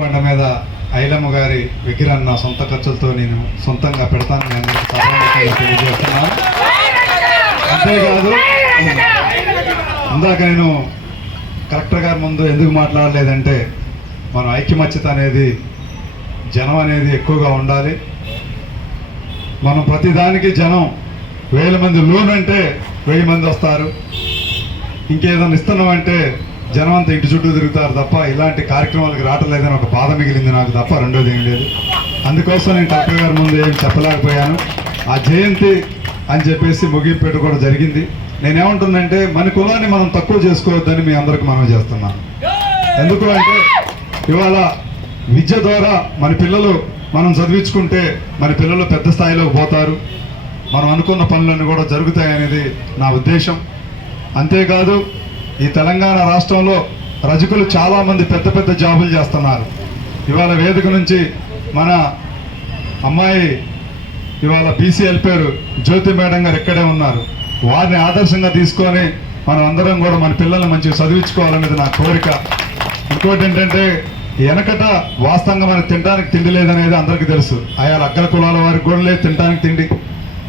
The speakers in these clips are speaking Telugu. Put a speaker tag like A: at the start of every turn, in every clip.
A: బండ మీద ఐలమ్మ గారి విగ్రహం నా సొంత ఖర్చులతో నేను సొంతంగా పెడతాను నేను తెలియజేస్తున్నాను. అంతేకాదు ఇందాక నేను కలెక్టర్ గారి ముందు ఎందుకు మాట్లాడలేదంటే మన ఐక్యమత్యత అనేది జనం అనేది ఎక్కువగా ఉండాలి. మనం ప్రతిదానికి జనం వేల మంది లోన్ అంటే వెయ్యి మంది వస్తారు. ఇంకేదైనా ఇస్తున్నామంటే జనం అంతా ఇంటి చుట్టూ తిరుగుతారు తప్ప ఇలాంటి కార్యక్రమాలకు రావటం లేదని ఒక బాధ మిగిలింది నాకు తప్ప రెండోది ఏం లేదు. అందుకోసం నేను కలెక్టర్ గారి ముందు ఏం చెప్పలేకపోయాను. ఆ జయంతి అని చెప్పేసి ముగింపు కూడా జరిగింది. నేనేమంటున్నంటే మన కులాన్ని మనం తక్కువ చేసుకోవద్దని మీ అందరికి మనం చేస్తున్నాను. ఎందుకు అంటే ఇవాళ విద్య ద్వారా మన పిల్లలు మనం చదివించుకుంటే మన పిల్లలు పెద్ద స్థాయిలోకి పోతారు. మనం అనుకున్న పనులన్నీ కూడా జరుగుతాయనేది నా ఉద్దేశం. అంతేకాదు ఈ తెలంగాణ రాష్ట్రంలో రజకులు చాలామంది పెద్ద పెద్ద జాబులు చేస్తున్నారు. ఇవాళ వేదిక నుంచి మన అమ్మాయి ఇవాళ బీసీఎల్ పేరు జ్యోతి మేడం గారు ఇక్కడే ఉన్నారు. వారిని ఆదర్శంగా తీసుకొని మనం అందరం కూడా మన పిల్లల్ని మంచిగా చదివించుకోవాలనేది నా కోరిక. ఇంకోటి ఏంటంటే వెనకట వాస్తవంగా మనకు తినడానికి తిండి లేదనేది అందరికీ తెలుసు. ఆయా అగ్గల కులాల వారికి కూడా లేదు తినడానికి తిండి.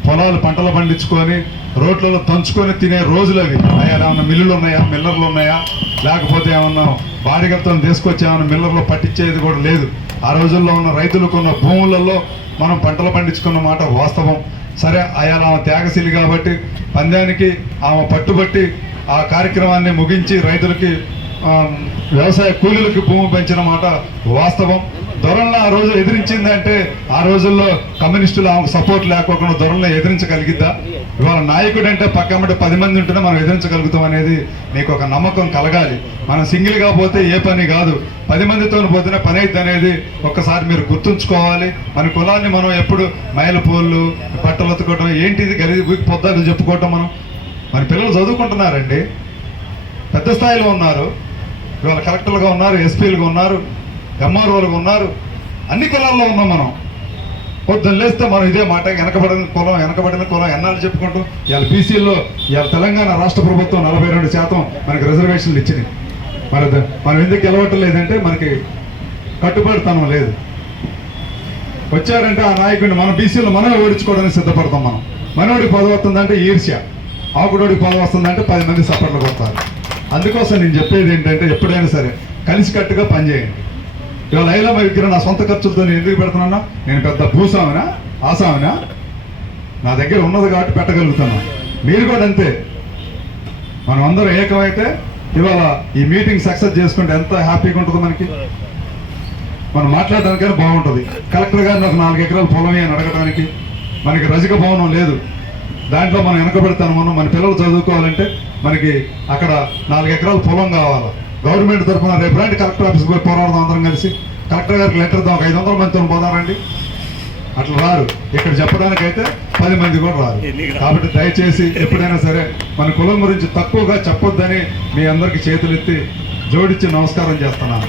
A: పొలాలు పంటలు పండించుకొని రోడ్లలో తంచుకొని తినే రోజులు అవి. అయ్యా ఏమన్నా మిల్లులు ఉన్నాయా? మిల్లర్లు ఉన్నాయా? లేకపోతే ఏమన్నా బాడిగలతో తీసుకొచ్చి ఏమన్నా మిల్లర్లో పట్టించేది కూడా లేదు. ఆ రోజుల్లో ఉన్న రైతులకు ఉన్న భూములలో మనం పంటలు పండించుకున్న మాట వాస్తవం. సరే అయ్యా ఆమె త్యాగశీలి కాబట్టి పందానికి ఆమె పట్టుబట్టి ఆ కార్యక్రమాన్ని ముగించి రైతులకి వ్యవసాయ కూలీలకి భూమి పెంచిన మాట వాస్తవం. దొరల్లో ఆ రోజు ఎదిరించిందంటే ఆ రోజుల్లో కమ్యూనిస్టులు ఆమెకు సపోర్ట్ లేకోకుండా దొరల్లో ఎదిరించగలిగిద్దా? ఇవాళ నాయకుడు అంటే పక్కమ్మటి పది మంది ఉంటేనే మనం ఎదిరించగలుగుతాం అనేది మీకు ఒక నమ్మకం కలగాలి. మనం సింగిల్గా పోతే ఏ పని కాదు. పది మందితో పోతేనే పని అయితే అనేది ఒక్కసారి మీరు గుర్తుంచుకోవాలి. మన కులాన్ని మనం ఎప్పుడు మైలపూళ్ళు బట్టలు ఉతుకోవడం ఏంటిది గలీజ్ పొద్దాలు చెప్పుకోవటం మనం? మన పిల్లలు చదువుకుంటున్నారండి. పెద్ద స్థాయిలో ఉన్నారు. ఇవాళ కలెక్టర్లుగా ఉన్నారు ఎస్పీలుగా ఉన్నారు. ఎంఆర్ఓలుగా ఉన్నారు. అన్ని కులాల్లో ఉన్నాం మనం. పొద్దున్న లేస్తే మనం ఇదే మాట వెనకబడిన కులం వెనకబడిన కులం ఎన్నాళ్ళు చెప్పుకుంటూ ఇవాళ బీసీల్లో ఇవాళ తెలంగాణ రాష్ట్ర ప్రభుత్వం నలభై రెండు శాతం మనకి రిజర్వేషన్లు ఇచ్చింది మరి మనం ఎందుకు గెలవటం లేదంటే మనకి కట్టుబడితనం లేదు. వచ్చారంటే ఆ నాయకుడిని మన బీసీలు మనమే ఓడించుకోవడానికి సిద్ధపడతాం మనం. మనోడికి పదవి వస్తుందంటే ఈర్ష్య. ఆకుడోడికి పదవి వస్తుందంటే పది మంది సపర్లు కొడతారు. అందుకోసం నేను చెప్పేది ఏంటంటే ఎప్పుడైనా సరే కలిసికట్టుగా పనిచేయండి. ఇవాళ ఐలమ్మ విగ్రహం నా సొంత ఖర్చులతో నేను ఎందుకు పెడుతున్నా నేను పెద్ద భూస్వామినా? ఆసామినా? నా దగ్గర ఉన్నది కాబట్టి పెట్టగలుగుతాను మీరు కూడా అంతే. మనం అందరం ఏకమైతే ఇవాళ ఈ మీటింగ్ సక్సెస్ చేసుకుంటే ఎంత హ్యాపీగా ఉంటుందో మనకి. మనం మాట్లాడడానికైనా బాగుంటుంది. కలెక్టర్ గారు నాకు నాలుగు ఎకరాలు పొలమే అని అడగడానికి మనకి రజక భవనం లేదు. దాంట్లో మనం వెనకబెడతాను మనం మన పిల్లలు చదువుకోవాలంటే మనకి అక్కడ నాలుగు ఎకరాల పొలం కావాలి. గవర్నమెంట్ తరఫున రేపు రండి కలెక్టర్ ఆఫీస్కి పోయి పోరాడదాం అందరం కలిసి. కలెక్టర్ గారికి లెటర్ ఇద్దాం ఒక ఐదు వందల మందితో పోదారండి అట్లా రారు. ఇక్కడ చెప్పడానికైతే పది మంది కూడా రారు. కాబట్టి దయచేసి ఎప్పుడైనా సరే మన కులం గురించి తక్కువగా చెప్పొద్దని మీ అందరికి చేతులెత్తి జోడించి నమస్కారం చేస్తున్నాను.